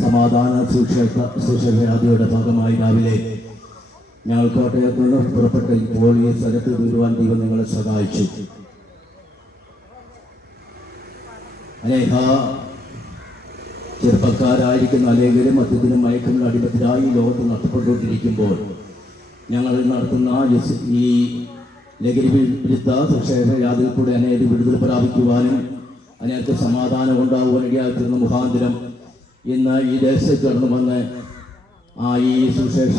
സമാധാന സുശേഷ സുരക്ഷയുടെ ഭാഗമായി രാവിലെ ഞങ്ങൾ കോട്ടയത്ത് നിന്ന് പുറപ്പെട്ട് ഇപ്പോൾ ഈ സ്ഥലത്ത് തീരുവാൻ ദൈവം നിങ്ങളെ സഹായിച്ചു. അനേക ചെറുപ്പക്കാരായിരിക്കുന്ന അനേകരും മദ്യത്തിനും മയക്കുന്ന അടിമത്തിലായി ലോകത്ത് നഷ്ടപ്പെട്ടുകൊണ്ടിരിക്കുമ്പോൾ ഞങ്ങൾ നടത്തുന്ന ഈ- ഈ ലഹരി വിരുദ്ധ സുക്ഷേമയാതിൽ കൂടെ അനേകം വിടുതൽ പ്രാപിക്കുവാനും അനേകർക്ക് സമാധാനം ഉണ്ടാകുവാൻ ഇടയാക്കുന്ന മുഖാന്തരം ഇന്ന് ഈ ദേശത്ത് കടന്നു വന്ന് ആ ഈ സുശേഷ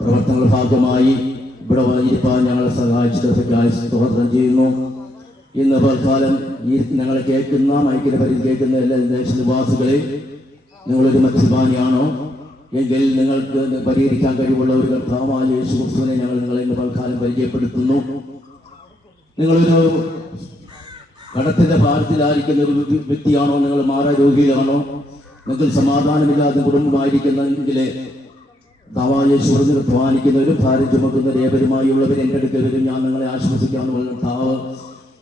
പ്രവർത്തനങ്ങളുടെ ഭാഗമായി ഇവിടെ വന്നിരിക്കാൻ ഞങ്ങളെ സഹായിച്ചതൊക്കെയായി സ്തോത്രം ചെയ്യുന്നു. ഇന്ന് പൽക്കാലം ഈ ഞങ്ങളെ കേൾക്കുന്ന മൈക്കിന്റെ പരിധി കേൾക്കുന്ന എല്ലാ ദേശനിവാസികളെ നിങ്ങളൊരു മത്സ്യപാനിയാണോ എങ്കിൽ നിങ്ങൾക്ക് പരിഹരിക്കാൻ കഴിവുള്ള ഒരു കർത്താവായ യേശു ഞങ്ങൾ നിങ്ങളെ ഇന്ന് പൽക്കാലം പരിചയപ്പെടുത്തുന്നു. നിങ്ങളൊരു കടത്തിന്റെ ഭാരത്തിലായിരിക്കുന്ന ഒരു വ്യക്തിയാണോ? നിങ്ങൾ മാറാരോഗിയിലാണോ നിങ്ങൾക്ക് സമാധാനമില്ലാത്ത കുടുംബമായിരിക്കുന്നെങ്കിൽ ദാവായേശു അധ്വാനിക്കുന്നവരും ഭാരം ചുമക്കുന്നവരും ഏവരുമായുള്ളവർ എന്റെ അടുക്കൽ വരും. ഞാൻ നിങ്ങളെ ആശ്വസിക്കാമെന്നുള്ള താവ്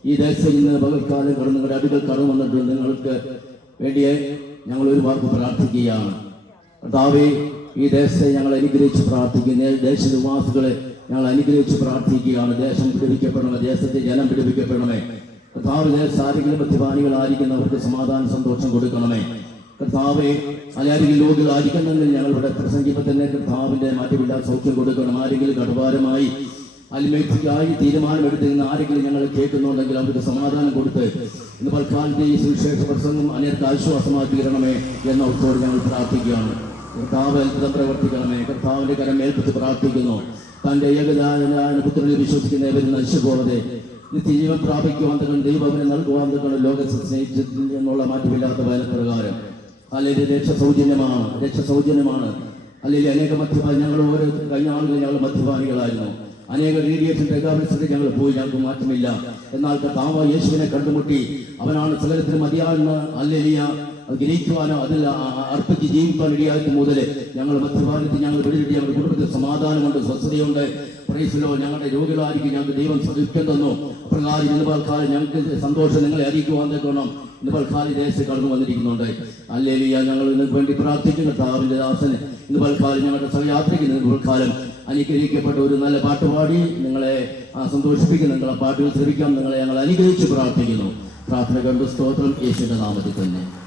ഈ ദേശത്ത് ഇന്ന് പകൽക്കാലം കടന്നു നിങ്ങളുടെ അടുക്കൽ കടന്നു വന്നിട്ട് നിങ്ങൾക്ക് വേണ്ടിയെ ഞങ്ങൾ ഒരു വാക്ക് പ്രാർത്ഥിക്കുകയാണ്. കർത്താവേ ഈ ദേശത്തെ ഞങ്ങൾ അനുഗ്രഹിച്ച് പ്രാർത്ഥിക്കുന്ന. ദേശനിവാസികളെ ഞങ്ങൾ അനുഗ്രഹിച്ച് പ്രാർത്ഥിക്കുകയാണ്. ദേശം പിടിപ്പിക്കപ്പെടണമേ ദേശത്തെ ജനം പിടിപ്പിക്കപ്പെടണമേ. കർത്താവ് ദേശത്ത് ആരെങ്കിലും പ്രതിഭാനികളായിരിക്കുന്നവർക്ക് സമാധാന സന്തോഷം കൊടുക്കണമേ. കർത്താവെ ആരെങ്കിലും രോഗികളായിരിക്കുന്നെങ്കിൽ ആയിരിക്കണമെങ്കിൽ ഞങ്ങളുടെ പ്രസംഗിക്കുമ്പോൾ തന്നെ കർത്താവിന്റെ മാറ്റമില്ലാത്ത സൗഖ്യം കൊടുക്കണം. ആരെങ്കിലും കടുവാരമായി അൽമേറ്റിക്കായി തീരുമാനമെടുത്തിരുന്ന ആരെങ്കിലും ഞങ്ങൾ കേൾക്കുന്നുണ്ടെങ്കിൽ അവർക്ക് സമാധാനം കൊടുത്ത് ഇന്ന് പൽക്കാലത്തെ ഈ സുവിശേഷ പ്രസംഗം അനേർക്ക് ആശ്വാസമായി തീരണമേ എന്ന ഒത്തോട് ഞങ്ങൾ പ്രാർത്ഥിക്കുകയാണ്. കർത്താവ് അത്ഭുതം പ്രവർത്തിക്കണമേ. കർത്താവിന്റെ കരം ഏൽപ്പിച്ച് പ്രാർത്ഥിക്കുന്നു. തന്റെ ഏകജാന പുത്രനിൽ വിശ്വസിക്കുന്ന ഇവരും നശിച്ചു പോകാതെ നിത്യജീവൻ പ്രാപിക്കുവാൻ തന്നെ അവനെ നൽകുവാൻ തന്നെ ലോകത്തെ സ്നേഹിച്ചു എന്നുള്ള മാറ്റമില്ലാത്ത വേലപ്രകാരം അല്ലെങ്കിൽ രക്ഷ സൗജന്യമാണ് രക്ഷ സൗജന്യമാണ് അല്ലെങ്കിൽ അനേക മദ്യപാനി ഞങ്ങൾ ഓരോ കഴിഞ്ഞ ആളുകൾ ഞങ്ങൾ മദ്യപാനികളായിരുന്നു. അനേക റേഡിയേഷൻ ഞങ്ങൾ പോയി ഞങ്ങൾക്ക് മാറ്റമില്ല. എന്നാൽ താമ യേശുവിനെ കണ്ടുമുട്ടി. അവനാണ് സകലത്തിന് മതിയാകുന്ന അല്ലെലിയ ഗ്രഹിക്കുവാനോ അതിൽ അർപ്പിച്ച് ജീവിക്കാൻ ഇടയാക്കി മുതൽ ഞങ്ങൾ മധ്യഭാഗത്ത് ഞങ്ങൾ വെളിയിട്ടി ഞങ്ങളുടെ കുടുംബത്തിൽ സമാധാനമുണ്ട് സ്വസ്ഥതയുണ്ട്. പ്രൈസിലോ ഞങ്ങളുടെ രോഗികളായിരിക്കും ഞങ്ങൾക്ക് ദൈവം സൗഖ്യം തന്നു. അപ്രകാരം ഇന്ന് പൽക്കാലം ഞങ്ങൾക്ക് സന്തോഷം നിങ്ങളെ അറിയിക്കുവാൻ തക്കണം ഇന്ന് പൽക്കാലം ദേശത്ത് കടന്നു വന്നിരിക്കുന്നുണ്ട്. അല്ലേലിയ ഞങ്ങൾ നിങ്ങൾക്ക് വേണ്ടി പ്രാർത്ഥിക്കുന്നു കർത്താവിന്റെ ദാസന്. ഇന്ന് പൽക്കാലം ഞങ്ങളുടെ സഹയാത്രയ്ക്ക് ഇന്ന് പൽക്കാലം അനുഗ്രഹിക്കപ്പെട്ട ഒരു നല്ല പാട്ട് പാടി നിങ്ങളെ ആ, സന്തോഷിപ്പിക്കും നിങ്ങളെ പാട്ടുകൾ ശ്രമിക്കാം നിങ്ങളെ ഞങ്ങൾ അനുഗ്രഹിച്ച് പ്രാർത്ഥിക്കുന്നു. പ്രാർത്ഥന കണ്ടു സ്തോത്രം. യേശുവിന്റെ നാമത്തിൽ തന്നെ.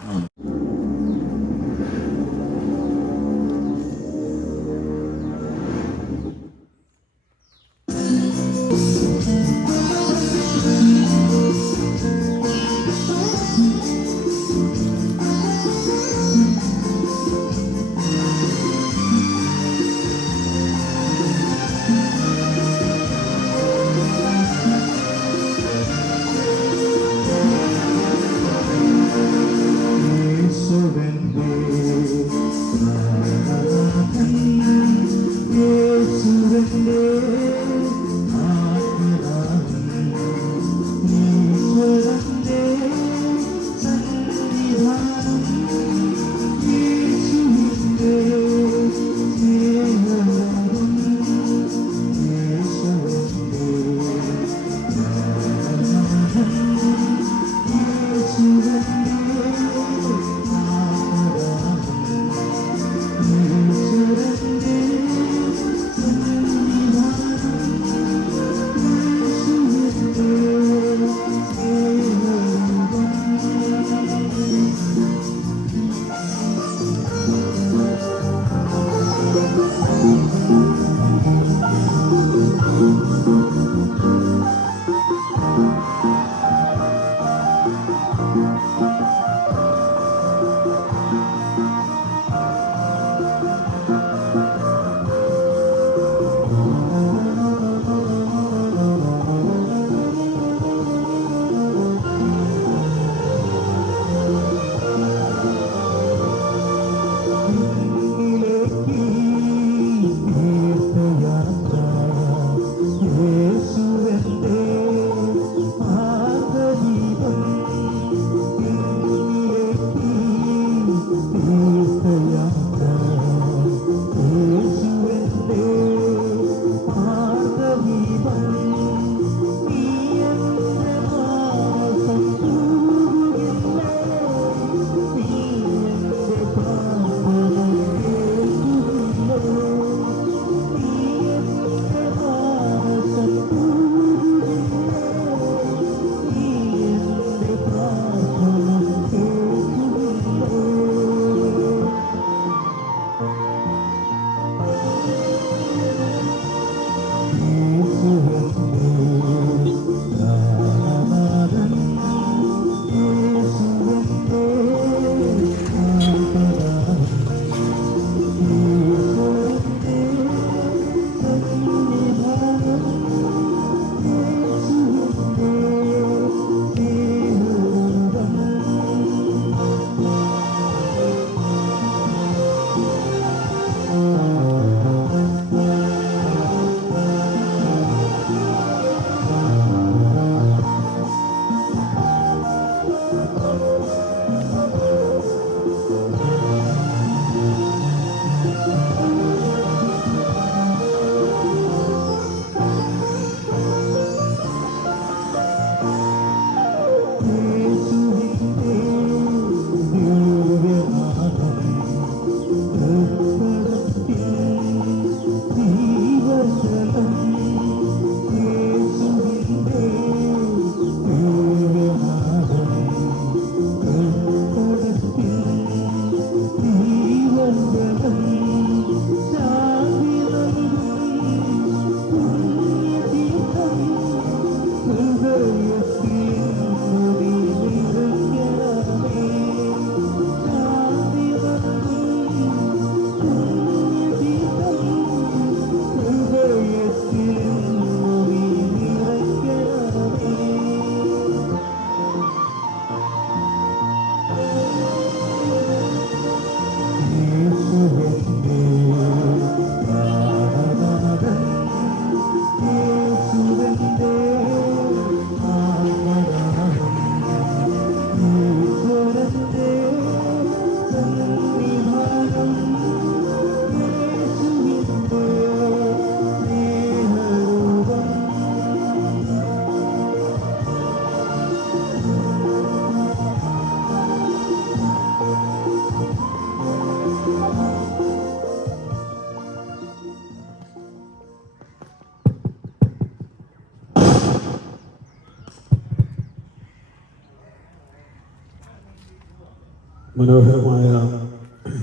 മനോഹരമായ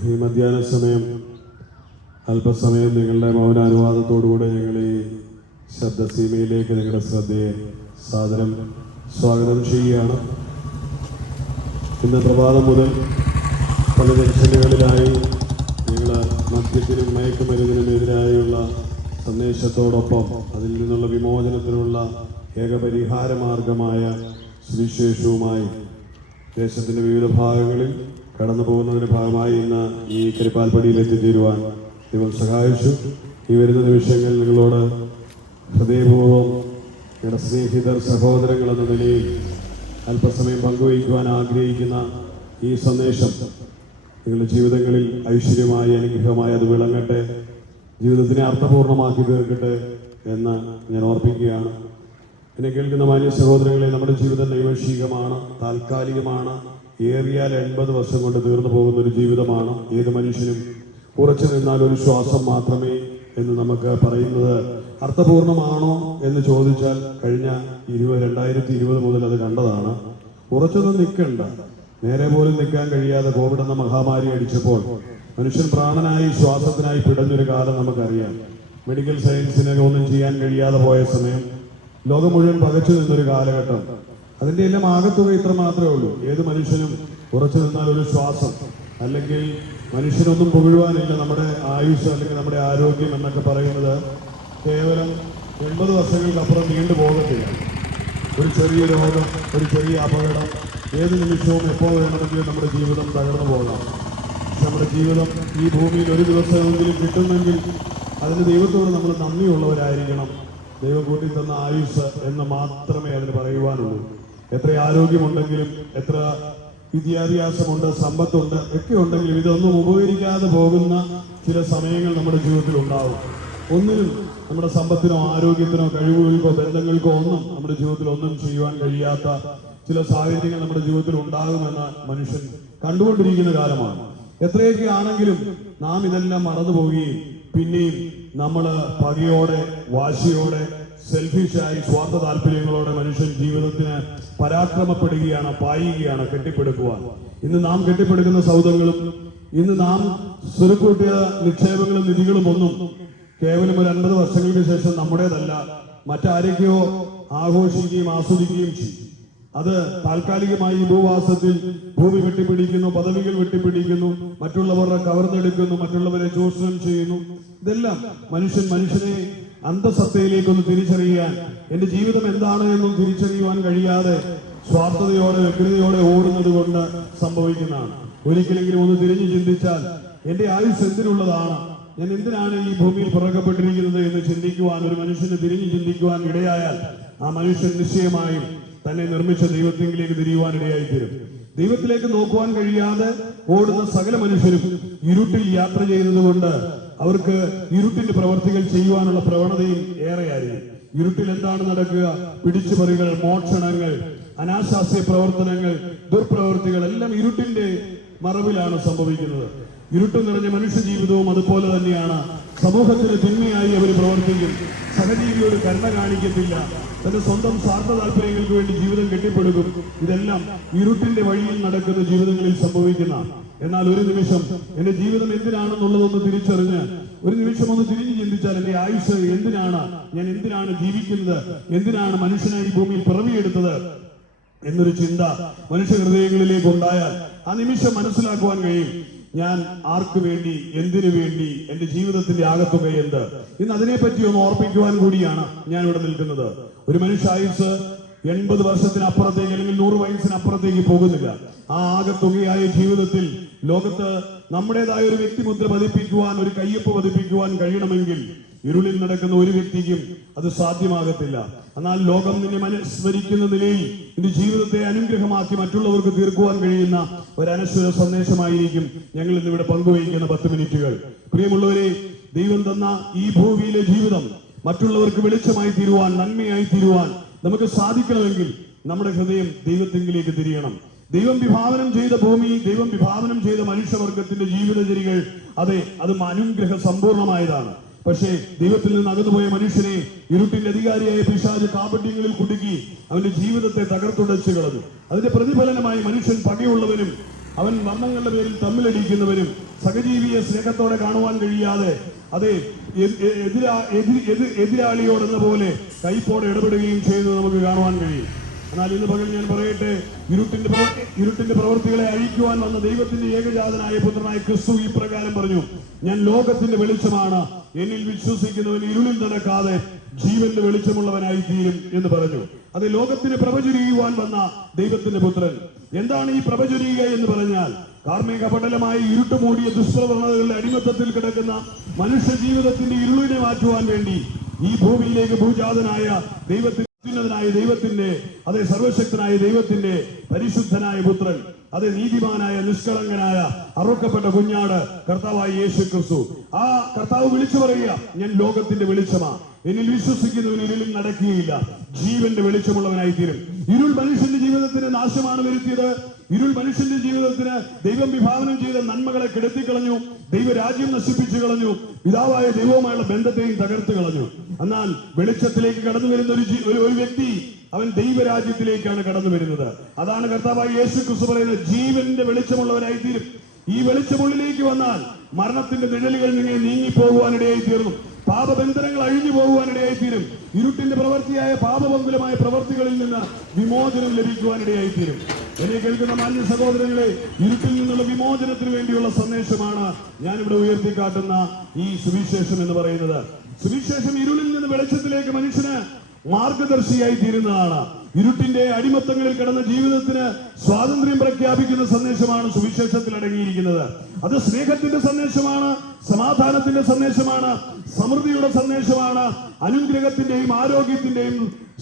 ഈ മധ്യാന സമയം അല്പസമയം നിങ്ങളുടെ മൗന മൗനാനുവാദത്തോടുകൂടെ ഞങ്ങൾ ഈ ശബ്ദസീമയിലേക്ക് നിങ്ങളുടെ ശ്രദ്ധയെ സാദരം സ്വാഗതം ചെയ്യുകയാണ്. ഇന്ന് പ്രഭാതം മുതൽ പല ജംഗ്ഷനുകളിലായി ഞങ്ങൾ മദ്യത്തിനും മയക്കുമരുന്നിനും എതിരായുള്ള സന്ദേശത്തോടൊപ്പം അതിൽ നിന്നുള്ള വിമോചനത്തിനുള്ള ഏകപരിഹാര മാർഗമായ സുവിശേഷവുമായി ദേശത്തിന്റെ വിവിധ ഭാഗങ്ങളിൽ കടന്നു പോകുന്നതിന്റെ ഭാഗമായി ഇന്ന് ഈ കരിപ്പാൽപ്പടിയിൽ എത്തിച്ചേരുവാൻ ദൈവം സഹായിച്ചു. ഈ വരുന്ന നിമിഷങ്ങളിൽ നിങ്ങളോട് ഹൃദയപൂർവം നിങ്ങളുടെ സ്നേഹിതർ സഹോദരങ്ങൾ എന്ന നിലയിൽ അല്പസമയം പങ്കുവയ്ക്കുവാൻ ആഗ്രഹിക്കുന്ന ഈ സന്ദേശം നിങ്ങളുടെ ജീവിതങ്ങളിൽ ഐശ്വര്യമായി അനുഗ്രഹമായി അത് വിളങ്ങട്ടെ ജീവിതത്തിനെ അർത്ഥപൂർണമാക്കി തീർക്കട്ടെ എന്ന് ഞാൻ ഓർപ്പിക്കുകയാണ്. എന്നെ കേൾക്കുന്ന മാന്യ സഹോദരങ്ങളെ നമ്മുടെ ജീവിതം നൈവശികമാണ് താൽക്കാലികമാണ്. ഏറിയാൽ എൺപത് വർഷം കൊണ്ട് തീർന്നു പോകുന്ന ഒരു ജീവിതമാണ്. ഏത് മനുഷ്യനും ഉറച്ചു നിന്നാൽ ഒരു ശ്വാസം മാത്രമേ എന്ന് നമുക്ക് പറയുന്നത് അർത്ഥപൂർണമാണോ എന്ന് ചോദിച്ചാൽ കഴിഞ്ഞ ഇരുപത് രണ്ടായിരത്തി ഇരുപത് മുതൽ അത് കണ്ടതാണ്. ഉറച്ചൊന്നും നിൽക്കണ്ട. നേരെ പോലും നിൽക്കാൻ കഴിയാതെ കോവിഡ് എന്ന മഹാമാരി അടിച്ചപ്പോൾ മനുഷ്യൻ പ്രാണനായി ശ്വാസത്തിനായി പിടഞ്ഞൊരു കാലം നമുക്കറിയാം. മെഡിക്കൽ സയൻസിന് ഒന്നും ചെയ്യാൻ കഴിയാതെ പോയ സമയം ലോകം മുഴുവൻ പകച്ചു നിന്നൊരു കാലഘട്ടം. അതിന്റെ എല്ലാം ആകത്തുക ഇത്ര മാത്രമേ ഉള്ളൂ. ഏത് മനുഷ്യനും ഉറച്ചു നിന്നാൽ ഒരു ശ്വാസം അല്ലെങ്കിൽ മനുഷ്യനൊന്നും പുകഴുവാനില്ല. നമ്മുടെ ആയുഷ് അല്ലെങ്കിൽ നമ്മുടെ ആരോഗ്യം എന്നൊക്കെ പറയുന്നത് കേവലം എൺപത് വർഷങ്ങൾക്കപ്പുറം നീണ്ടു പോകത്തില്ല. ഒരു ചെറിയ രോഗം ഒരു ചെറിയ അപകടം ഏത് നിമിഷവും എപ്പോൾ വേണമെങ്കിലും നമ്മുടെ ജീവിതം തകർന്നു പോകാം. നമ്മുടെ ജീവിതം ഈ ഭൂമിയിൽ ഒരു ദിവസമെങ്കിലും കിട്ടുന്നെങ്കിൽ അതിന് ദൈവത്തോട് നമ്മൾ നന്ദിയുള്ളവരായിരിക്കണം. ദൈവം കൂട്ടി തന്ന ആയുസ് എന്ന് മാത്രമേ അതിന് പറയുവാനുള്ളൂ. എത്ര ആരോഗ്യമുണ്ടെങ്കിലും എത്ര വിദ്യാഭ്യാസമുണ്ട് സമ്പത്തുണ്ട് ഒക്കെ ഉണ്ടെങ്കിലും ഇതൊന്നും ഉപകരിക്കാതെ പോകുന്ന ചില സമയങ്ങൾ നമ്മുടെ ജീവിതത്തിൽ ഉണ്ടാവും. ഒന്നിനും നമ്മുടെ സമ്പത്തിനോ ആരോഗ്യത്തിനോ കഴിവുകൾക്കോ ബന്ധങ്ങൾക്കോ ഒന്നും നമ്മുടെ ജീവിതത്തിൽ ഒന്നും ചെയ്യുവാൻ കഴിയാത്ത ചില സാഹചര്യങ്ങൾ നമ്മുടെ ജീവിതത്തിൽ ഉണ്ടാകുമെന്ന് മനുഷ്യൻ കണ്ടുകൊണ്ടിരിക്കുന്ന കാലമാണ്. എത്രയൊക്കെ ആണെങ്കിലും നാം ഇതെല്ലാം മറന്നു പോവുകയും പിന്നെയും നമ്മൾ പകയോടെ വാശിയോടെ സെൽഫിഷായി സ്വാർത്ഥ താല്പര്യങ്ങളോടെ മനുഷ്യൻ ജീവിതത്തിന് പരാക്രമപ്പെടുകയാണ് പായുകയാണ് കെട്ടിപ്പടുക്കുവാൻ. ഇന്ന് നാം കെട്ടിപ്പടുക്കുന്ന സൗദങ്ങളും ഇന്ന് നാം സ്വരുക്കൂട്ടിയ നിക്ഷേപങ്ങളും നിധികളും ഒന്നും കേവലം ഒരു അൻപത് വർഷങ്ങൾക്ക് ശേഷം നമ്മുടേതല്ല. മറ്റാരൊക്കെയോ ആഘോഷിക്കുകയും ആസ്വദിക്കുകയും ചെയ്യും. അത് താൽക്കാലികമായി ഭൂവാസത്തിൽ ഭൂമി വെട്ടിപ്പിടിക്കുന്നു പദവികൾ വെട്ടിപ്പിടിക്കുന്നു മറ്റുള്ളവരുടെ കവർന്നെടുക്കുന്നു മറ്റുള്ളവരെ ചൂഷണം ചെയ്യുന്നു. ഇതെല്ലാം മനുഷ്യൻ മനുഷ്യനെ അന്തസത്തയിലേക്കൊന്ന് തിരിച്ചറിയാൻ എന്റെ ജീവിതം എന്താണ് എന്നും തിരിച്ചറിയുവാൻ കഴിയാതെ സ്വാർത്ഥതയോടെ വ്യഗ്രതയോടെ ഓടുന്നത് കൊണ്ട് സംഭവിക്കുന്നതാണ്. ഒരിക്കലെങ്കിലും ഒന്ന് തിരിഞ്ഞു ചിന്തിച്ചാൽ എന്റെ ആയുസ് എന്തിനുള്ളതാണ്? ഞാൻ എന്തിനാണ് ഈ ഭൂമിയിൽ പിറക്കപ്പെട്ടിരിക്കുന്നത് എന്ന് ചിന്തിക്കുവാൻ ഒരു മനുഷ്യന് തിരിഞ്ഞു ചിന്തിക്കുവാൻ ഇടയായാൽ ആ മനുഷ്യൻ നിശ്ചയമായും തന്നെ നിർമ്മിച്ച ദൈവത്തിലേക്ക് തിരിയുവാൻ ഇടയായിത്തീരും. ദൈവത്തിലേക്ക് നോക്കുവാൻ കഴിയാതെ ഓടുന്ന സകല മനുഷ്യരും ഇരുട്ടിൽ യാത്ര ചെയ്യുന്നത് കൊണ്ട് അവർക്ക് ഇരുട്ടിന്റെ പ്രവർത്തികൾ ചെയ്യുവാനുള്ള പ്രവണതയും ഏറെയായിരുന്നു ഇരുട്ടിൽ എന്താണ് നടക്കുക? പിടിച്ചുപറികൾ മോഷണങ്ങൾ അനാശാസ്യ പ്രവർത്തനങ്ങൾ ദുർപ്രവർത്തികൾ എല്ലാം ഇരുട്ടിന്റെ മറവിലാണ് സംഭവിക്കുന്നത്. ഇരുട്ട് നിറഞ്ഞ മനുഷ്യ ജീവിതവും അതുപോലെ തന്നെയാണ്. സമൂഹത്തിന് തിന്മയായി അവർ പ്രവർത്തിക്കും. സഹജീവിയോട് കരുണ കാണിക്കത്തില്ല. തന്റെ സ്വന്തം സ്വാർത്ഥ താല്പര്യങ്ങൾക്ക് വേണ്ടി ജീവിതം കെട്ടിപ്പടുക്കും. ഇതെല്ലാം ഇരുട്ടിന്റെ വഴിയിൽ നടക്കുന്ന ജീവിതങ്ങളിൽ സംഭവിക്കുന്ന എന്നാൽ ഒരു നിമിഷം എന്റെ ജീവിതം എന്തിനാണെന്നുള്ളതൊന്ന് തിരിച്ചറിഞ്ഞ് ഒരു നിമിഷം ഒന്ന് തിരിഞ്ഞു ചിന്തിച്ചാൽ എന്റെ ആയുസ് എന്തിനാണ്? ഞാൻ എന്തിനാണ് ജീവിക്കുന്നത്? എന്തിനാണ് മനുഷ്യനായി ഭൂമിയിൽ പിറവിയെടുത്തത്? എന്നൊരു ചിന്ത മനുഷ്യ ഹൃദയങ്ങളിലേക്ക് ഉണ്ടായാൽ ആ നിമിഷം മനസ്സിലാക്കുവാൻ കഴിയും. ഞാൻ ആർക്കു വേണ്ടി എന്തിനു വേണ്ടി എന്റെ ജീവിതത്തിന്റെ ആകത്തുക എന്ത്? ഇന്ന് അതിനെപ്പറ്റി ഒന്ന് ഓർപ്പിക്കുവാൻ കൂടിയാണ് ഞാൻ ഇവിടെ നിൽക്കുന്നത്. ഒരു മനുഷ്യായുസ് എൺപത് വർഷത്തിനപ്പുറത്തേക്ക് അല്ലെങ്കിൽ നൂറ് വയസ്സിനപ്പുറത്തേക്ക് പോകുന്നില്ല. ആ ആകത്തുകയായ ജീവിതത്തിൽ ലോകത്ത് നമ്മുടേതായ ഒരു വ്യക്തിമുദ്ര പതിപ്പിക്കുവാൻ ഒരു കയ്യൊപ്പ് പതിപ്പിക്കുവാൻ കഴിയണമെങ്കിൽ ഇരുളിൽ നടക്കുന്ന ഒരു വ്യക്തിക്കും അത് സാധ്യമാകത്തില്ല. എന്നാൽ ലോകം നിന്നെ മനസ്മരിക്കുന്ന നിലയിൽ നിന്റെ ജീവിതത്തെ അനുഗ്രഹമാക്കി മറ്റുള്ളവർക്ക് തീർക്കുവാൻ കഴിയുന്ന ഒരു അനശ്വര സന്ദേശമായിരിക്കും ഞങ്ങൾ ഇന്നിവിടെ പങ്കുവയ്ക്കുന്ന പത്ത് മിനിറ്റുകൾ. പ്രിയമുള്ളവരെ ദൈവം തന്ന ഈ ഭൂമിയിലെ ജീവിതം മറ്റുള്ളവർക്ക് വെളിച്ചമായി തീരുവാൻ നന്മയായി തീരുവാൻ നമുക്ക് സാധിക്കണമെങ്കിൽ നമ്മുടെ ഹൃദയം ദൈവത്തെങ്കിലേക്ക് തിരിയണം. ദൈവം വിഭാവനം ചെയ്ത ഭൂമി ദൈവം വിഭാവനം ചെയ്ത മനുഷ്യവർഗത്തിന്റെ ജീവിതചരികൾ അതെ അത് അനുഗ്രഹ സമ്പൂർണമായതാണ്. പക്ഷേ ദൈവത്തിൽ നിന്ന് അകന്നുപോയ മനുഷ്യനെ ഇരുട്ടിന്റെ അധികാരിയായ പിശാജ് കാപട്യങ്ങളിൽ കുടുക്കി അവന്റെ ജീവിതത്തെ തകർത്തുടച്ചു കളഞ്ഞു അതിന്റെ പ്രതിഫലനമായി മനുഷ്യൻ പകയുള്ളവനും അവൻ വർണങ്ങളുടെ പേരിൽ തമ്മിലടിക്കുന്നവരും സഹജീവിയെ സ്നേഹത്തോടെ കാണുവാൻ കഴിയാതെ അതെ എതിരാളിയോടെന്ന പോലെ കൈപ്പോടെ ഇടപെടുകയും ചെയ്യുന്നത് നമുക്ക് കാണുവാൻ കഴിയും. എന്നാൽ ഇന്ന് പകൽ ഞാൻ പറയട്ടെ ഇരുട്ടിന്റെ ഇരുട്ടിന്റെ പ്രവൃത്തികളെ അഴിക്കുവാൻ വന്ന ദൈവത്തിന്റെ ഏകജാതനായ പുത്രനായ ക്രിസ്തു ഈ പ്രകാരം പറഞ്ഞു ഞാൻ ലോകത്തിന്റെ വെളിച്ചമാണ്. എന്നിൽ വിശ്വസിക്കുന്നവൻ ഇരുളിൽ നടക്കാതെ ജീവന്റെ വെളിച്ചമുള്ളവനായി തീരും എന്ന് പറഞ്ഞു. അത് ലോകത്തിന് പ്രഭചുരിയുവാൻ വന്ന ദൈവത്തിന്റെ പുത്രൻ. എന്താണ് ഈ പ്രഭചുരിയുക എന്ന് പറഞ്ഞാൽ കാർമിക പടലമായി ഇരുട്ട് മൂടിയ ദുഷ്പ്രവണതകളുടെ അടിമത്തത്തിൽ കിടക്കുന്ന മനുഷ്യ ജീവിതത്തിന്റെ ഇരുളിനെ മാറ്റുവാൻ വേണ്ടി ഈ ഭൂമിയിലേക്ക് ഭൂജാതനായ ദൈവത്തിന്റെ അത്യുന്നതനായ ദൈവത്തിന്റെ അതെ സർവശക്തനായ ദൈവത്തിന്റെ പരിശുദ്ധനായ പുത്രൻ അതെ നീതിമാനായ നിഷ്കളങ്കനായ അറുക്കപ്പെട്ട കുഞ്ഞാട് കർത്താവായ യേശു ക്രിസ്തു ആ കർത്താവ് വിളിച്ചു പറയുക ഞാൻ ലോകത്തിന്റെ വെളിച്ചമാ. എന്നിൽ വിശ്വസിക്കുന്നവൻ ഇരുളിൽ നടക്കുകയില്ല. ജീവന്റെ വെളിച്ചമുള്ളവനായി തീരും ഇരുൾ മനുഷ്യന്റെ ജീവിതത്തിന് നാശമാണ് വരുത്തിയത്. ഇരുൾ മനുഷ്യന്റെ ജീവിതത്തിന് ദൈവം വിഭാവനം ചെയ്ത നന്മകളെ കെടുത്തിക്കളഞ്ഞു. ദൈവരാജ്യം നശിപ്പിച്ചു കളഞ്ഞു. പിതാവായ ദൈവവുമായുള്ള ബന്ധത്തെയും തകർത്ത് കളഞ്ഞു. എന്നാൽ വെളിച്ചത്തിലേക്ക് കടന്നു വരുന്ന ഒരു ഒരു- വ്യക്തി അവൻ ദൈവരാജ്യത്തിലേക്കാണ് കടന്നു വരുന്നത്. അതാണ് കർത്താവായ യേശു ക്രിസ്തു പറയുന്നത് ജീവന്റെ വെളിച്ചമുള്ളവരായി തീരും ഈ വെളിച്ചമുള്ളിലേക്ക് വന്നാൽ മരണത്തിന്റെ നിഴലുകൾ നിങ്ങൾ നീങ്ങി പോകുവാനിടയായി തീർന്നു. പാപബന്ധനങ്ങൾ അഴിഞ്ഞു പോകുവാനിടയായി തീരും. ഇരുട്ടിന്റെ പ്രവൃത്തിയായ പാപബന്ധുലമായ പ്രവൃത്തികളിൽ നിന്ന് വിമോചനം ലഭിക്കുവാനിടയായി തീരും. എന്നെ കേൾക്കുന്ന മാന്യ സഹോദരങ്ങളെ ഇരുട്ടിൽ നിന്നുള്ള വിമോചനത്തിന് വേണ്ടിയുള്ള സന്ദേശമാണ് ഞാനിവിടെ ഉയർത്തിക്കാട്ടുന്ന ഈ സുവിശേഷം എന്ന് പറയുന്നത്. സുവിശേഷം ഇരുളിൽ നിന്ന് വെളിച്ചത്തിലേക്ക് മനുഷ്യന് മാർഗദർശിയായി തീരുന്നതാണ് ഇരുട്ടിന്റെ അടിമത്തങ്ങളിൽ കിടന്ന ജീവിതത്തിന് സ്വാതന്ത്ര്യം പ്രഖ്യാപിക്കുന്ന സന്ദേശമാണ് സുവിശേഷത്തിൽ അടങ്ങിയിരിക്കുന്നത്. അത് സ്നേഹത്തിന്റെ സന്ദേശമാണ് സമാധാനത്തിന്റെ സന്ദേശമാണ് സമൃദ്ധിയുടെ സന്ദേശമാണ് അനുഗ്രഹത്തിന്റെയും ആരോഗ്യത്തിന്റെയും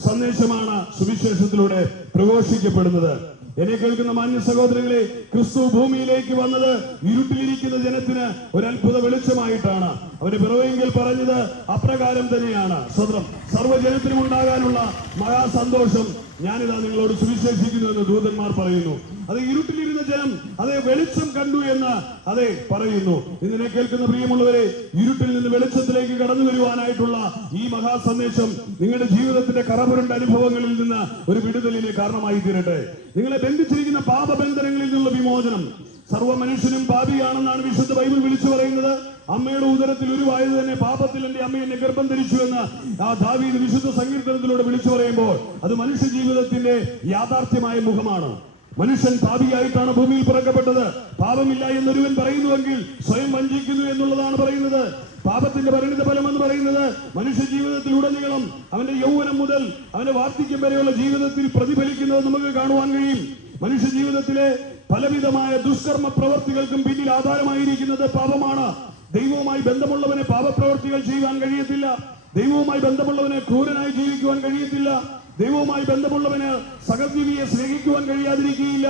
സന്ദേശമാണ് സുവിശേഷത്തിലൂടെ പ്രഘോഷിക്കപ്പെടുന്നത്. എന്നെ കേൾക്കുന്ന മാന്യ സഹോദരങ്ങളെ ക്രിസ്തു ഭൂമിയിലേക്ക് വന്നത് ഇരുട്ടിലിരിക്കുന്ന ജനത്തിന് ഒരു അത്ഭുത വെളിച്ചമായിട്ടാണ്. അവർ പിറവെങ്കിൽ പറഞ്ഞത് അപ്രകാരം തന്നെയാണ്. സ്വതം സർവജനത്തിനും ഉണ്ടാകാനുള്ള മഹാസന്തോഷം ഞാനിതാ നിങ്ങളോട് സുവിശേഷിക്കുന്നു എന്ന് ദൂതന്മാർ പറയുന്നു. അത് ഇരുട്ടിലിരുന്ന ജനം അതെ വെളിച്ചം കണ്ടു എന്ന് അതെ പറയുന്നു. ഇതിനെ കേൾക്കുന്ന പ്രിയമുള്ളവരെ ഇരുട്ടിൽ നിന്ന് വെളിച്ചത്തിലേക്ക് കടന്നു വരുവാനായിട്ടുള്ള ഈ മഹാസന്ദേശം നിങ്ങളുടെ ജീവിതത്തിന്റെ കറപുരണ്ട അനുഭവങ്ങളിൽ നിന്ന് ഒരു വിടുതലിന് കാരണമായി തീരട്ടെ നിങ്ങളെ ബന്ധിച്ചിരിക്കുന്ന പാപബന്ധനങ്ങളിൽ നിന്നുള്ള വിമോചനം. സർവ മനുഷ്യനും പാപിയാണെന്നാണ് വിശുദ്ധ ബൈബിൾ വിളിച്ചു പറയുന്നത്. അമ്മയുടെ ഉദരത്തിൽ ഉരുവായത് തന്നെ പാപത്തിൽ എന്റെ അമ്മ എന്നെ ഗർഭം ധരിച്ചു എന്ന് ആ ദാവീദ് വിശുദ്ധ സങ്കീർത്തനത്തിലൂടെ വിളിച്ചു പറയുമ്പോൾ അത് മനുഷ്യ ജീവിതത്തിന്റെ യാഥാർത്ഥ്യമായ മുഖമാണ്. മനുഷ്യൻ പാപിയായിട്ടാണ് ഭൂമിയിൽ പിറക്കപ്പെട്ടത്. പാപമില്ല എന്നൊരുവൻ പറയുന്നുവെങ്കിൽ സ്വയം വഞ്ചിക്കുന്നു എന്നുള്ളതാണ് പറയുന്നത്. പാപത്തിന്റെ പരിണിത ഫലം എന്ന് പറയുന്നത് മനുഷ്യ ജീവിതത്തിൽ ഉടനീളം അവന്റെ യൗവനം മുതൽ അവന്റെ വാർദ്ധക്യം വരെയുള്ള ജീവിതത്തിൽ പ്രതിഫലിക്കുന്നത് നമുക്ക് കാണുവാൻ കഴിയും. മനുഷ്യ ജീവിതത്തിലെ പലവിധമായ ദുഷ്കർമ്മ പ്രവർത്തികൾക്കും പിന്നിൽ ആധാരമായിരിക്കുന്നത് പാപമാണ്. ദൈവവുമായി ബന്ധമുള്ളവനെ പാപപ്രവർത്തികൾ ചെയ്യുവാൻ കഴിയത്തില്ല. ദൈവവുമായി ബന്ധമുള്ളവനെ ക്രൂരനായി ജീവിക്കുവാൻ കഴിയത്തില്ല. ദൈവവുമായി ബന്ധമുള്ളവന് സഹജീവിയെ സ്നേഹിക്കുവാൻ കഴിയാതിരിക്കുകയില്ല.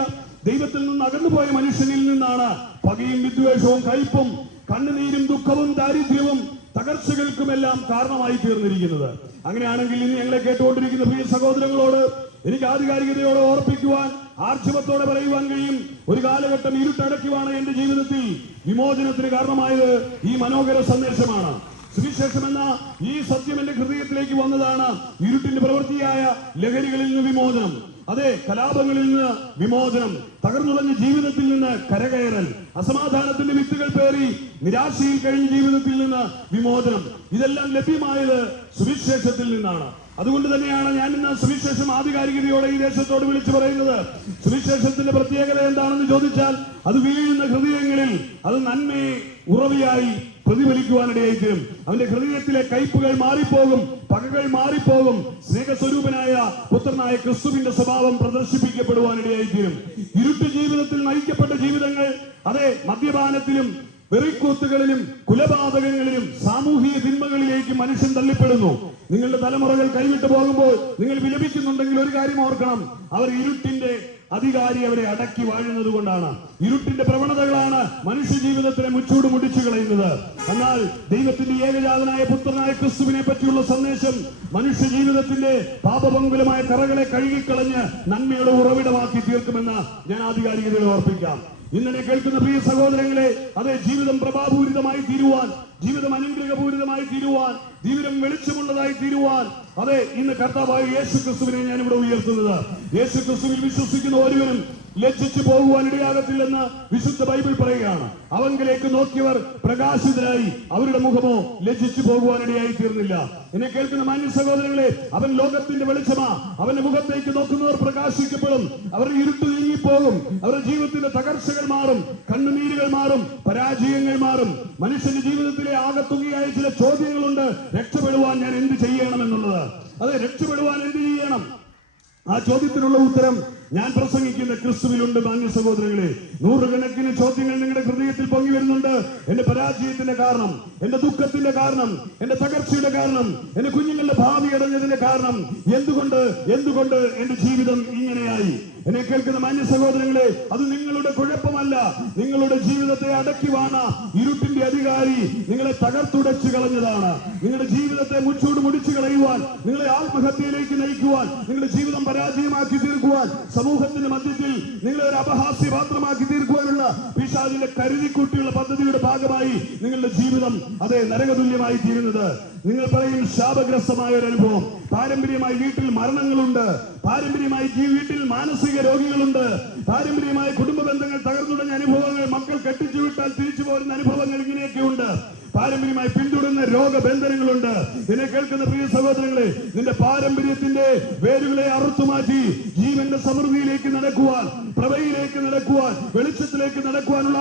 ദൈവത്തിൽ നിന്ന് അകന്നുപോയ മനുഷ്യനിൽ നിന്നാണ് പകയും വിദ്വേഷവും കയ്പും കണ്ണുനീരും ദുഃഖവും ദാരിദ്ര്യവും തകർച്ചകൾക്കുമെല്ലാം കാരണമായി തീർന്നിരിക്കുന്നത്. അങ്ങനെയാണെങ്കിൽ ഇനി ഞങ്ങളെ കേട്ടുകൊണ്ടിരിക്കുന്ന പ്രിയ സഹോദരങ്ങളോട് എനിക്ക് ആധികാരികതയോടെ ഓർപ്പിക്കുവാൻ ആർജവത്തോടെ പറയുവാൻ കഴിയും. ഒരു കാലഘട്ടം ഇരുട്ടടയ്ക്കുവാണ് എന്റെ ജീവിതത്തിൽ വിമോചനത്തിന് കാരണമായത് ഈ മനോഹര സന്ദേശമാണ്. സുവിശേഷം ഈ സത്യം എന്റെ ഹൃദയത്തിലേക്ക് വന്നതാണ് ഇരുട്ടിന്റെ പ്രവൃത്തിയായ ലഹരികളിൽ നിന്ന് വിമോചനം. അതെ കലാപങ്ങളിൽ നിന്ന് വിമോചനം. തകർന്നുളഞ്ഞ ജീവിതത്തിൽ നിന്ന് കരകയറൽ. അസമാധാനത്തിന്റെ വിത്തുകൾ പേറി നിരാശയിൽ കഴിഞ്ഞ ജീവിതത്തിൽ നിന്ന് വിമോചനം. ഇതെല്ലാം ലഭ്യമായത് സുവിശേഷത്തിൽ നിന്നാണ്. അതുകൊണ്ട് തന്നെയാണ് ഞാൻ ഇന്ന് സുവിശേഷം ആധികാരികതയോടെ ഈ ദേശത്തോട് വിളിച്ചു പറയുന്നത്. സുവിശേഷത്തിന്റെ പ്രത്യേകത എന്താണെന്ന് ചോദിച്ചാൽ അത് വീഴുന്ന ഹൃദയങ്ങളിൽ അത് നന്മയെ ഉറവിയായി പ്രതിഫലിക്കുവാനിടയായി തീരും അവന്റെ ഹൃദയത്തിലെ കയ്പുകൾ മാറിപ്പോകും പകകൾ മാറിപ്പോകും. സ്നേഹസ്വരൂപനായ പുത്രനായ ക്രിസ്തുവിന്റെ സ്വഭാവം പ്രദർശിപ്പിക്കപ്പെടുവാനിടയായി തീരും ഇരുട്ട് ജീവിതത്തിൽ നയിക്കപ്പെട്ട ജീവിതങ്ങൾ അതെ മദ്യപാനത്തിലും വെറിക്കൂത്തുകളിലും കുലപാതകങ്ങളിലും സാമൂഹിക തിന്മകളിലേക്ക് മനുഷ്യൻ തള്ളിപ്പെടുന്നു. നിങ്ങളുടെ തലമുറകൾ കൈവിട്ടു പോകുമ്പോൾ നിങ്ങൾ വിലപിക്കുന്നുണ്ടെങ്കിൽ ഒരു കാര്യം ഓർക്കണം. അവർ ഇരുട്ടിന്റെ അധികാരി അവരെ അടക്കി വാഴുന്നത് കൊണ്ടാണ്. ഇരുട്ടിന്റെ പ്രവണതകളാണ് മനുഷ്യ ജീവിതത്തിലെ മുച്ചൂട് മുടിച്ചു കളയുന്നത്. എന്നാൽ ദൈവത്തിന്റെ ഏകജാതനായ പുത്രനായ ക്രിസ്തുവിനെ പറ്റിയുള്ള സന്ദേശം മനുഷ്യ ജീവിതത്തിന്റെ പാപപങ്കുലമായ കറകളെ കഴുകിക്കളഞ്ഞ് നന്മയുടെ ഉറവിടമാക്കി തീർക്കുമെന്ന് ഞാൻ ആധികാരികതയിൽ ഓർപ്പിക്കാം. ഇന്നലെ കേൾക്കുന്ന പ്രിയ സഹോദരങ്ങളെ അതെ ജീവിതം പ്രഭാപൂരിതമായി തീരുവാൻ ജീവിതം അനുഗ്രഹപൂരിതമായി തീരുവാൻ ജീവിതം വെളിച്ചമുള്ളതായി തീരുവാൻ. അതെ ഇന്ന് കർത്താവായ യേശു ക്രിസ്തുവിനെ ഞാൻ ഇവിടെ ഉയർത്തുന്നത്. യേശു ക്രിസ്തുവിൽ വിശ്വസിക്കുന്ന ഒരുവനും ലജ്ജിച്ചു പോകുവാൻ ഇടയാകത്തില്ലെന്ന് വിശുദ്ധ ബൈബിൾ പറയുകയാണ്. അവങ്കിലേക്ക് നോക്കിയവർ പ്രകാശിതരായി അവരുടെ മുഖമോ ലജ്ജിച്ചു പോകുവാൻ ഇടയായി തീർന്നില്ല എന്നെ കേൾക്കുന്ന മാന്യ സഹോദരങ്ങളെ അവൻ ലോകത്തിന്റെ വെളിച്ചമാ. അവന്റെ മുഖത്തേക്ക് നോക്കുന്നവർ പ്രകാശിക്കപ്പെടും. അവരുടെ ഇരുട്ട് നീങ്ങിപ്പോകും. അവരുടെ ജീവിതത്തിന്റെ തകർച്ചകൾ മാറും. കണ്ണുനീരുകൾ മാറും. പരാജയങ്ങൾ മാറും. മനുഷ്യന്റെ ജീവിതത്തിലെ ആകത്തുകയായ ചില ചോദ്യങ്ങളുണ്ട്. രക്ഷപ്പെടുവാൻ ഞാൻ എന്ത് ചെയ്യണം എന്നുള്ളത്? അതെ രക്ഷപ്പെടുവാൻ എന്ത് ചെയ്യണം? ആ ചോദ്യത്തിനുള്ള ഉത്തരം ഞാൻ പ്രസംഗിക്കുന്ന ക്രിസ്തുവിലുണ്ട് ബാങ്ക് സഹോദരങ്ങളെ. നൂറുകണക്കിന് ചോദ്യങ്ങൾ നിങ്ങളുടെ ഹൃദയത്തിൽ പൊങ്ങി വരുന്നുണ്ട്. എന്റെ പരാജയത്തിന്റെ കാരണം എന്റെ ദുഃഖത്തിന്റെ കാരണം എന്റെ തകർച്ചയുടെ കാരണം എന്റെ കുഞ്ഞുങ്ങളുടെ ഭാവി അടഞ്ഞതിന്റെ കാരണം. എന്തുകൊണ്ട് എന്തുകൊണ്ട് എന്റെ ജീവിതം ഇങ്ങനെയായി? എന്നെ കേൾക്കുന്ന മാന്യ സഹോദരങ്ങളെ അത് നിങ്ങളുടെ കുഴപ്പമല്ല. നിങ്ങളുടെ ജീവിതത്തെ അടക്കിവാണ ഇരുട്ടിന്റെ അധികാരി നിങ്ങളെ തകർത്തുടച്ചു കളഞ്ഞതാണ്. നിങ്ങളുടെ ജീവിതത്തെ മുച്ചൂട് മുടിച്ചു കളയുവാൻ നിങ്ങളെ ആത്മഹത്യയിലേക്ക് നയിക്കുവാൻ നിങ്ങളുടെ ജീവിതം പരാജയമാക്കി തീർക്കുവാൻ സമൂഹത്തിന്റെ മധ്യത്തിൽ നിങ്ങളെ ഒരു അപഹാസ്യ പാത്രമാക്കി തീർക്കുവാനുള്ള പിശാചിന്റെ കരുതിക്കുട്ടിയുള്ള പദ്ധതിയുടെ ഭാഗമായി നിങ്ങളുടെ ജീവിതം അതെ നരകതുല്യമായി തീരുന്നത്. നിങ്ങൾ പറയും ശാപഗ്രസ്തമായ ഒരു അനുഭവം. പാരമ്പര്യമായി വീട്ടിൽ മരണങ്ങളുണ്ട്. പാരമ്പര്യമായി വീട്ടിൽ മാനസിക രോഗികളുണ്ട്. പാരമ്പര്യമായ കുടുംബ ബന്ധങ്ങൾ തകർന്നുടഞ്ഞ അനുഭവങ്ങൾ മക്കൾ കെട്ടിച്ചു വിട്ടാൽ തിരിച്ചു പോരുന്ന അനുഭവങ്ങൾ ഇങ്ങനെയൊക്കെ ഉണ്ട് പാരമ്പര്യമായി പിന്തുടരുന്ന രോഗബന്ധനങ്ങളുണ്ട്. എന്നെ കേൾക്കുന്ന പ്രിയ സഹോദരങ്ങളെ നിന്റെ പാരമ്പര്യത്തിന്റെ വേരുകളെ അറുത്തുമാറ്റി ജീവന്റെ സമൃദ്ധിയിലേക്ക് നടക്കുവാൻ പ്രഭയിലേക്ക് നടക്കുവാൻ വെളിച്ചത്തിലേക്ക് നടക്കുവാനുള്ള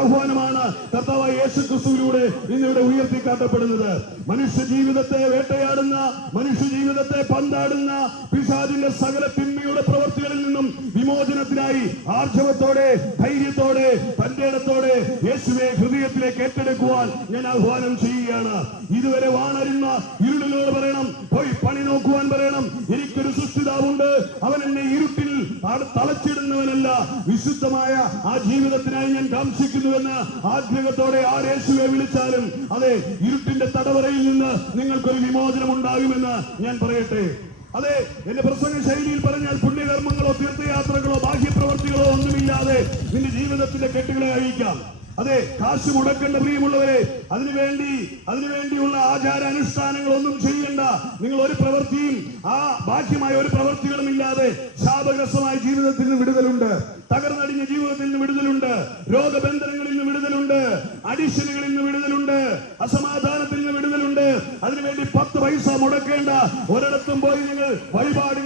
ആഹ്വാനമാണ് കർത്താവായ യേശു ക്രിസ്തുവിലൂടെ ഇന്നിവിടെ ഉയർത്തിക്കാട്ടപ്പെടുന്നത് മനുഷ്യ ജീവിതത്തെ വേട്ടയാടുന്ന മനുഷ്യ ജീവിതത്തെ പന്താടുന്ന പിശാദിന്റെ സകല തിന്മയുടെ പ്രവർത്തികളിൽ നിന്നും വിമോചനത്തിനായി ആർജവത്തോടെ ധൈര്യത്തോടെ തന്റെ ഇടത്തോടെ യേശുവെ ഹൃദയത്തിലേക്ക് ഏറ്റെടുക്കുവാൻ ഞാൻ ആഹ്വാനം ചെയ്യുകയാണ്. ഇതുവരെ വാണരുന്ന ഇരുളിനോട് പറയണം പോയി പണി നോക്കുവാൻ പറയണം. എനിക്കൊരു സൃഷ്ടിതാവുണ്ട് അവൻ എന്നെ ഇരുട്ടിൽ തളച്ചിടുന്നവനല്ല. വിശുദ്ധമായ ആ ജീവിതത്തിനായി ഞാൻ കാംക്ഷിക്കുന്നുവെന്ന് ആഗ്രഹത്തോടെ ആ യേശുവെ വിളിച്ചാലും അതെ ഇരുട്ടിന്റെ തടവറയിൽ നിന്ന് നിങ്ങൾക്കൊരു വിമോചനം ഉണ്ടാകുമെന്ന് ഞാൻ പറയട്ടെ. അതെ എന്റെ പ്രസംഗ ശൈലിയിൽ പറഞ്ഞാൽ പുണ്യകർമ്മങ്ങളോ തീർത്ഥയാത്രകളോ ബാഹ്യപ്രവർത്തികളോ ഒന്നുമില്ലാതെ നിന്റെ ജീവിതത്തിന്റെ കെട്ടുകളെ അഴിക്കാം. അതെ കാശ് മുടക്കേണ്ട പ്രിയമുള്ളവരെ അതിനുവേണ്ടി അതിനുവേണ്ടിയുള്ള ആചാര അനുഷ്ഠാനങ്ങളൊന്നും ചെയ്യേണ്ട. നിങ്ങൾ ഒരു പ്രവൃത്തിയും ആ ബാഹ്യമായ ഒരു പ്രവൃത്തികളും ഇല്ലാതെ ശാപഗ്രസ്തമായ ജീവിതത്തിൽ നിന്ന് വിടുതലുണ്ട്. തകർന്നടിഞ്ഞ ജീവിതത്തിൽ നിന്ന് വിടുതലുണ്ട്. രോഗബന്ധനങ്ങളിൽ നിന്ന് വിടുതലുണ്ട്. അഡിഷനുകളിൽ നിന്ന് വിടുതലുണ്ട്. അസമാധാനത്തിൽ നിന്ന് വിടുതലുണ്ട്. അതിനുവേണ്ടി പത്ത് പൈസ മുടക്കേണ്ട. ഒരിടത്തും പോയി നിങ്ങൾ വഴിപാടുകൾ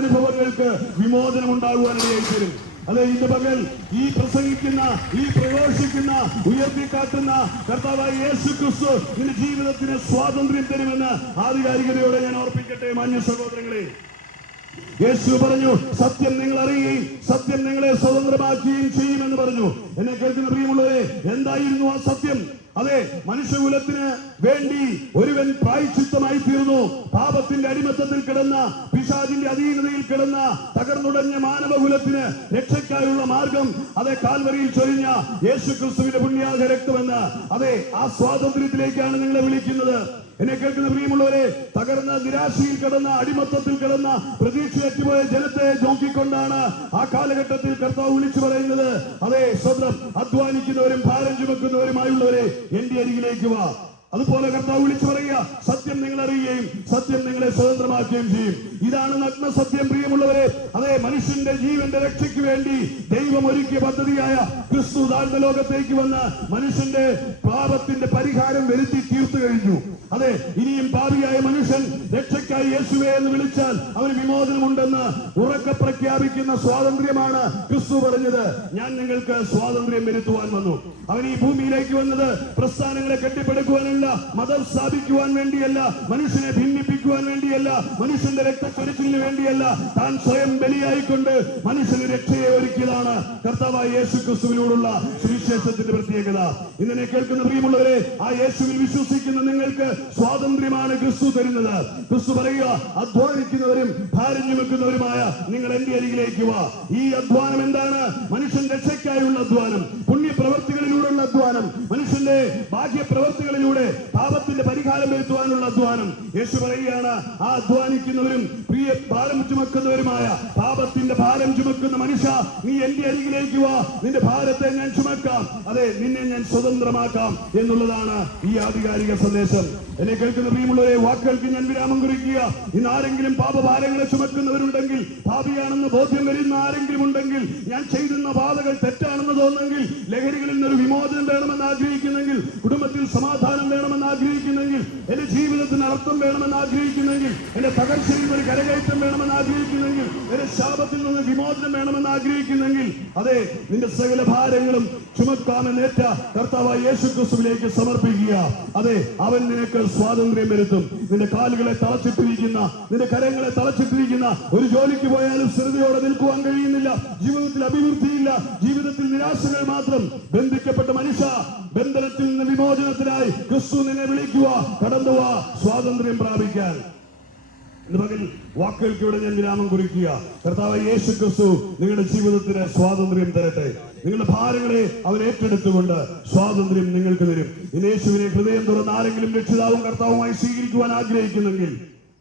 അനുഭവങ്ങൾക്ക് വിമോചനം ഉണ്ടാകുവാനിടയായി തരും അതെ ഇന്ന് പകൽ ഈ പ്രസംഗിക്കുന്ന ഈ പ്രഘോഷിക്കുന്ന ഉയർത്തിക്കാട്ടുന്ന കർത്താവായ യേശു ക്രിസ്തു നിന്റെ ജീവിതത്തിന് സ്വാതന്ത്ര്യം തരുമെന്ന് ആധികാരികതയോടെ ഞാൻ ഓർപ്പിക്കട്ടെ മാന്യ സഹോദരങ്ങളെ. യേശു പറഞ്ഞു സത്യം നിങ്ങൾ അറിയുകയും സത്യം നിങ്ങളെ സ്വതന്ത്രമാക്കുകയും ചെയ്യുമെന്ന് പറഞ്ഞു. എന്നെ കേൾക്കുന്ന പ്രിയമുള്ളവരെ എന്തായിരുന്നു ആ സത്യം? അതെ മനുഷ്യകുലത്തിന് വേണ്ടി ഒരുവൻ പ്രായശുദ്ധമായി തീർന്നു. പാപത്തിന്റെ അടിമത്തത്തിൽ കിടന്ന പിശാചിന്റെ അധീനതയിൽ കിടന്ന തകർന്നുടഞ്ഞ മാനവകുലത്തിന് രക്ഷയ്ക്കായുള്ള മാർഗം അതെ കാൽവരിയിൽ ചൊരിഞ്ഞ യേശു ക്രിസ്തുവിന്റെ പുണ്യാഹ രക്തമെന്ന് അതെ ആ സ്വാതന്ത്ര്യത്തിലേക്കാണ് നിങ്ങളെ വിളിക്കുന്നത്. എന്നെ കേൾക്കുന്ന പ്രിയമുള്ളവരെ തകർന്ന നിരാശയിൽ കിടന്ന അടിമത്തത്തിൽ കിടന്ന പ്രതീക്ഷയറ്റുപോയ ജനത്തെ നോക്കിക്കൊണ്ടാണ് ആ കാലഘട്ടത്തിൽ കർത്താവ് വിളിച്ചു പറയുന്നത്. അതെ സ്വന്തം അധ്വാനിക്കുന്നവരും ഭാരം ചുമക്കുന്നവരുമായുള്ളവരെ എന്റെ അരികിലേക്ക് വാ. അതുപോലെ കർത്താവ് വിളിച്ചു പറയുക സത്യം നിങ്ങൾ അറിയുകയും സത്യം നിങ്ങളെ സ്വതന്ത്രമാക്കുകയും ചെയ്യും. ഇതാണ് നഗ്ന സത്യം പ്രിയമുള്ളവരെ. അതെ മനുഷ്യന്റെ ജീവന്റെ രക്ഷയ്ക്ക് വേണ്ടി ദൈവം ഒരുക്കിയ പദ്ധതിയായ ക്രിസ്തു താഴ്ന്ന ലോകത്തേക്ക് വന്ന് മനുഷ്യന്റെ പാപത്തിന്റെ പരിഹാരം വരുത്തി തീർത്തു കഴിഞ്ഞു. അതെ ഇനിയും പാപിയായ മനുഷ്യൻ രക്ഷയ്ക്കായി യേശുവെ എന്ന് വിളിച്ചാൽ അവന് വിമോചനമുണ്ടെന്ന് ഉറക്കെ പ്രഖ്യാപിക്കുന്ന സ്വാതന്ത്ര്യമാണ് ക്രിസ്തു പറഞ്ഞത്. ഞാൻ നിങ്ങൾക്ക് സ്വാതന്ത്ര്യം വരുത്തുവാൻ വന്നു. അവൻ ഈ ഭൂമിയിലേക്ക് വന്നത് പ്രസ്ഥാനങ്ങളെ കെട്ടിപ്പടുക്കുവാനല്ല മതം സ്ഥാപിക്കുവാൻ വേണ്ടിയല്ല മനുഷ്യനെ ഭിന്നിപ്പിക്കുവാൻ വേണ്ടിയല്ല മനുഷ്യന്റെ രക്തക്കൊരുക്കിന് വേണ്ടിയല്ല താൻ സ്വയം ബലിയായിക്കൊണ്ട് മനുഷ്യന് രക്ഷയെ ഒരുക്കിയതാണ് കർത്താവായ യേശു ക്രിസ്തുവിനോടുള്ള സുവിശേഷത്തിന്റെ പ്രത്യേകത. ഇന്നെ കേൾക്കുന്ന പ്രിയമുള്ളവരെ ആ യേശുവിൽ വിശ്വസിക്കുന്ന നിങ്ങൾക്ക് സ്വാതന്ത്ര്യമാണ് ക്രിസ്തു തരുന്നത്. ക്രിസ്തു പറയുക അധ്വാനിക്കുന്നവരും ഭാരഞ്ഞു ചുമക്കുന്നവരുമായ നിങ്ങൾ എന്റെ അരികിലേക്ക് വാ. ഈ അധ്വാനം എന്താണ്? മനുഷ്യൻ രക്ഷയ്ക്കായുള്ള അധ്വാനം. പുണ്യപ്രവർത്തികളിലൂടെയുള്ള അധ്വാനം മനുഷ്യന്റെ ബാഹ്യ പ്രവൃത്തികളിലൂടെ പാപത്തിന്റെ പരിഹാരം വരുത്തുവാനുള്ള അധ്വാനം. യേശു പറയുകയാണ് ആ അധ്വാനിക്കുന്നവരും പ്രിയ ഭാരം ചുമക്കുന്നവരുമായ പാപത്തിന്റെ ഭാരം ചുമക്കുന്ന മനുഷ്യ നീ എന്റെ അരികിലേക്ക് വാ നിന്റെ ഭാരത്തെ ഞാൻ ചുമക്കാം. അതെ നിന്നെ ഞാൻ സ്വതന്ത്രമാക്കാം എന്നുള്ളതാണ് ഈ ആധികാരിക സന്ദേശം. എന്നെ കേൾക്കുന്ന പ്രിയമുള്ളവരെ വാക്കുകൾക്ക് ഞാൻ വിരാമം കുറിക്കുക. ഇന്ന് ആരെങ്കിലും പാപഭാരങ്ങളെ ചുമക്കുന്നവരുണ്ടെങ്കിൽ പാപിയാണെന്ന് ബോധ്യം വരുന്ന ആരെങ്കിലും ഉണ്ടെങ്കിൽ ഞാൻ ചെയ്യുന്ന ബാധകൾ തെറ്റാണെന്ന് തോന്നുന്നെങ്കിൽ ലഹരികളിൽ നിന്നൊരു വിമോചനം വേണമെന്ന് ആഗ്രഹിക്കുന്നെങ്കിൽ കുടുംബത്തിൽ സമാധാനം വേണമെന്ന് ആഗ്രഹിക്കുന്നെങ്കിൽ എന്റെ ജീവിതത്തിന് അർത്ഥം വേണമെന്ന് ആഗ്രഹിക്കുന്നെങ്കിൽ എന്റെ തകർച്ചയിൽ ഒരു കരകയറ്റം വേണമെന്ന് ആഗ്രഹിക്കുന്നെങ്കിൽ എന്റെ ശാപത്തിൽ നിന്ന് വിമോചനം വേണമെന്ന് ആഗ്രഹിക്കുന്നെങ്കിൽ അതെ നിന്റെ സകല ഭാരങ്ങളും ചുമക്കാമെന്നേറ്റ കർത്താവായ യേശു ക്രിസ്തുവിലേക്ക് സമർപ്പിക്കുക. അതെ അവൻ നിനക്ക് സ്വാതന്ത്ര്യം വരുത്തും. നിന്റെ കാലുകളെ തളച്ചിട്ടിരിക്കുന്ന നിന്റെ കരങ്ങളെ തളച്ചിട്ടിരിക്കുന്ന ഒരു ജോലിക്ക് പോയാലും സ്ഥിരതയോടെ നിൽക്കുവാൻ കഴിയുന്നില്ല. ജീവിതത്തിൽ അഭിവൃദ്ധിയില്ല. ജീവിതത്തിൽ നിരാശകൾ മാത്രം ബന്ധിക്കപ്പെട്ട മനുഷ്യ ബന്ധനത്തിൽ നിന്ന് വിമോചനത്തിനായി ക്രിസ്തു നിന്നെ വിളിക്കുക കടന്നു സ്വാതന്ത്ര്യം പ്രാപിക്കാൻ. പകൽ വാക്കുകൾക്ക് ഇവിടെ ഞാൻ വിരാമം കുറിക്കുക. കർത്താവ് യേശു ക്രിസ്തു നിങ്ങളുടെ ജീവിതത്തിന് സ്വാതന്ത്ര്യം തരട്ടെ. നിങ്ങളുടെ ഭാരങ്ങളെ അവൻ ഏറ്റെടുത്തുകൊണ്ട് സ്വാതന്ത്ര്യം നിങ്ങൾക്ക് തരും. യേശുവിനെ ഹൃദയം തുറന്ന് ആരെങ്കിലും രക്ഷിതാവും കർത്താവുമായി സ്വീകരിക്കുവാൻ ആഗ്രഹിക്കുന്നെങ്കിൽ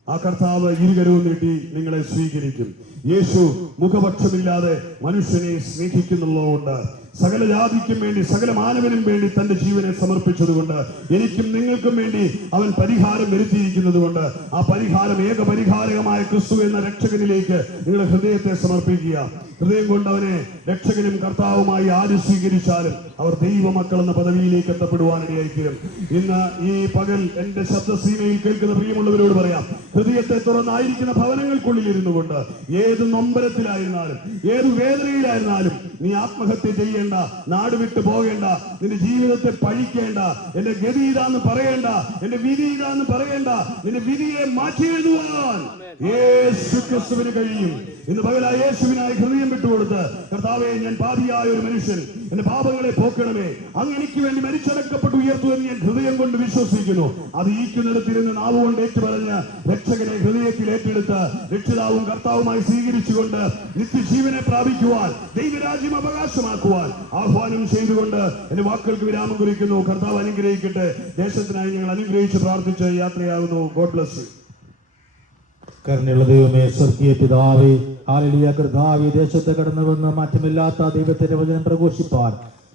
ആ കർത്താവ് ഇരുകരവും നീട്ടി നിങ്ങളെ സ്വീകരിക്കും. യേശു മുഖപക്ഷമില്ലാതെ മനുഷ്യനെ സ്നേഹിക്കുന്നുള്ളതുകൊണ്ട് സകല ജാതിക്കും വേണ്ടി സകല മാനവനും വേണ്ടി തന്റെ ജീവനെ സമർപ്പിച്ചതുകൊണ്ട് എനിക്കും നിങ്ങൾക്കും വേണ്ടി അവൻ പരിഹാരം വരുത്തിയിരിക്കുന്നത് കൊണ്ട് ആ പരിഹാരം ഏക പരിഹാരകമായ ക്രിസ്തു എന്ന രക്ഷകനിലേക്ക് നിങ്ങളുടെ ഹൃദയത്തെ സമർപ്പിക്കുക. ഹൃദയം കൊണ്ട് അവനെ രക്ഷകനും കർത്താവുമായി ആര് സ്വീകരിച്ചാലും അവർ ദൈവമക്കൾ എന്ന പദവിയിലേക്ക് എത്തപ്പെടുവാനിടയായിരിക്കും ഇന്ന് ഈ പകൽ എന്റെ ശബ്ദസീമയിൽ കേൾക്കുന്ന പ്രിയമുള്ളവരോട് പറയാം ഹൃദയത്തെ തുറന്നായിരിക്കുന്ന ഭവനങ്ങൾക്കുള്ളിൽ ഇരുന്നു കൊണ്ട് ഏത് നൊമ്പരത്തിലായിരുന്നാലും ഏത് വേദനയിലായിരുന്നാലും നീ ആത്മഹത്യ ചെയ്യേണ്ട നാട് വിട്ടു പോകേണ്ട നിന്റെ ജീവിതത്തെ പഴിക്കേണ്ട എന്റെ ഗതി ഇതാന്ന് പറയേണ്ട എന്റെ വിധി ഇതാന്ന് പറയേണ്ട നിന്റെ വിധിയെ മാറ്റി എഴുതുവാൻ യേശു ക്രിസ്തുവിന് കഴിയും. ഇന്ന് പകലാ യേശുവിനായി ഹൃദയം വിട്ടുകൊടുത്ത് കർത്താവെ ഞാൻ പാപിയായ ഒരു മനുഷ്യൻ. എന്റെ പാപങ്ങളെ പോക്കണമേ. അങ്ങ് എനിക്ക് വേണ്ടി മരിച്ചടക്കപ്പെട്ട് ഉയർത്തു എന്ന് ഞാൻ ഹൃദയം കൊണ്ട് വിശ്വസിക്കുന്നു. അത് ഈക്കുന്നിടത്തിരുന്ന് നാവ് കൊണ്ട് ഏറ്റുപറഞ്ഞ് രക്ഷകനെ ഹൃദയത്തിൽ ഏറ്റെടുത്ത് രക്ഷിതാവും കർത്താവുമായി സ്വീകരിച്ചുകൊണ്ട് നിത്യജീവനെ പ്രാപിക്കുവാൻ ദൈവരാജ്യം അവകാശമാക്കുവാൻ ആഹ്വാനം ചെയ്തുകൊണ്ട് എന്റെ വാക്കുകൾക്ക് വിരാമം കുറിക്കുന്നു. കർത്താവ് അനുഗ്രഹിക്കട്ടെ. ദേശത്തിനായി ഞങ്ങൾ അനുഗ്രഹിച്ച് പ്രാർത്ഥിച്ച് യാത്രയാകുന്നു. ഗോഡ് ബ്ലസ് കരുണയുള്ള ദൈവമേ സ്വർഗീയ പിതാവേ ഹാലലിയ കർത്താവ് ദേശത്തെ കടന്നു വന്ന് മാറ്റമില്ലാത്ത ദൈവത്തിന്റെ വചനം പ്രഘോഷിപ്പാൻ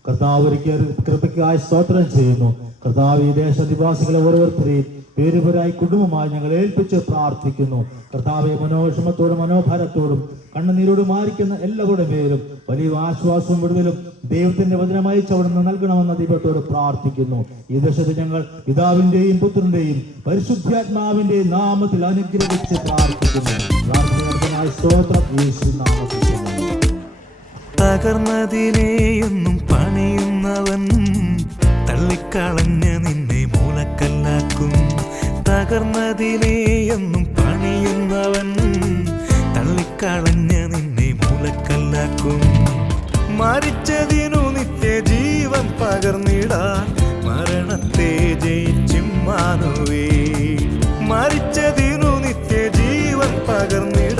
കർത്താവ് ഒരിക്കൽ കൃപയ്ക്കായി സ്തോത്രം ചെയ്യുന്നു. കർത്താവ് ഈ ദേശ നിവാസികളെ ഓരോരുത്തരെയും പേരുപരായി കുടുംബമായി ഞങ്ങൾ ഏൽപ്പിച്ച് പ്രാർത്ഥിക്കുന്നു. കർത്താവെ മനോവിഷമത്തോടും മനോഭാരത്തോടും കണ്ണുനീരോടും മാറിക്കുന്ന എല്ലാവരുടെ പേരും വലിയ ആശ്വാസവും വിടുതലും ദൈവത്തിന്റെ വചനമായി ചവിടുന്ന നൽകണമെന്ന ദൈവത്തോട് പ്രാർത്ഥിക്കുന്നു. ഈ ദശത്ത് ഞങ്ങൾ പിതാവിന്റെയും പുത്രന്റെയും പരിശുദ്ധാത്മാവിന്റെയും നാമത്തിൽ അനുഗ്രഹിച്ച് പ്രാർത്ഥിക്കുന്നു. സ്തോത്രം പണിയുന്നവൻ തള്ളിക്കളഞ്ഞ നിന്നെ മൂലക്കല്ലാക്കും. തകർന്നതിനെയൊന്നും പണിയുന്നവൻ തള്ളിക്കളഞ്ഞ നിന്നെ മൂലക്കല്ലാക്കും. മരിച്ചതിനു നിത്യജീവൻ പകർന്നിടാൻ മരണത്തെ ജയിച്ചും മാനുവേ. മരിച്ചതിനു നിത്യജീവൻ പകർന്നി